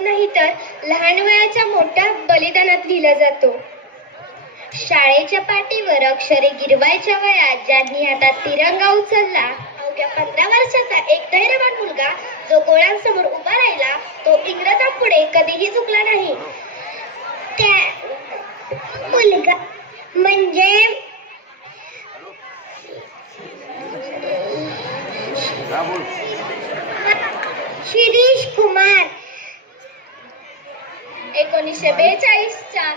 नाही तर लहान वयाच्या मोठ्या बलिदानात लिहिला जातो. शाळेच्या पाठीवर अक्षरे गिरवायच्या वयात ज्यांनी हातात तिरंगा उचलला अवघ्या पंधरा वर्षाचा एक धैर्यवान मुलगा जो गोळ्यांसमोर उभा राहिला तो इंग्रजांपुढे कधीही चुकला नाही. त्या मुलगा म्हणजे शिरीष कुमार. एकोणीसशे बेचाळीसच्या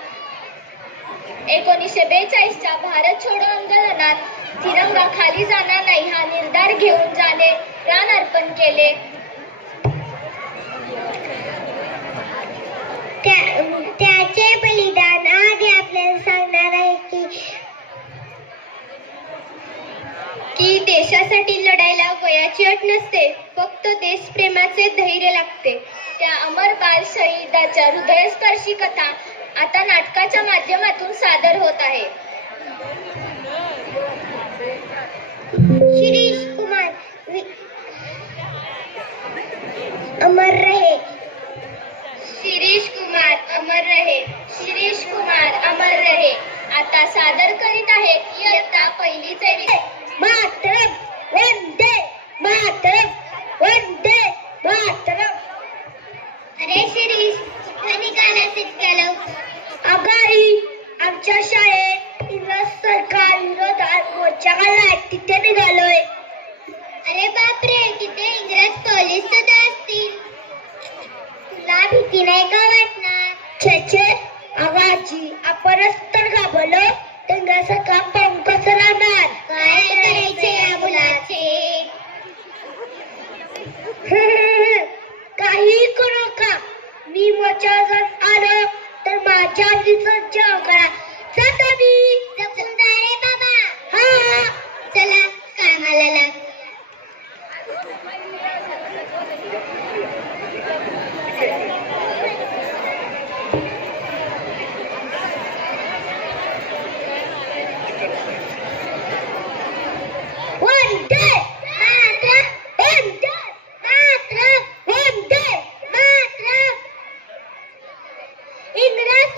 एकोणीसशे बेचाळीसच्या भारत छोडो आंदोलनात तिरंगा खाली जाणार नाही हा निर्धार घेऊन जाणे प्राण अर्पण केले. त्याचे बलिदान आधी आपल्याला सांगणार आहे की की देशासाठी लढायला वयाची अट नसते फक्त देशप्रेमाचे धैर्य लागते. बाल शहीदाच्या हृदयस्पर्शी कथा आता नाटकाच्या माध्यमातून सादर होत आहे. शिरीष कुमार अमर रहे. शिरीष कुमार अमर रहे. शिरीष कुमार अमर रहे. आता सादर करीत आहे इयत्ता पहिलीचे विषय.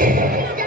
Thank you.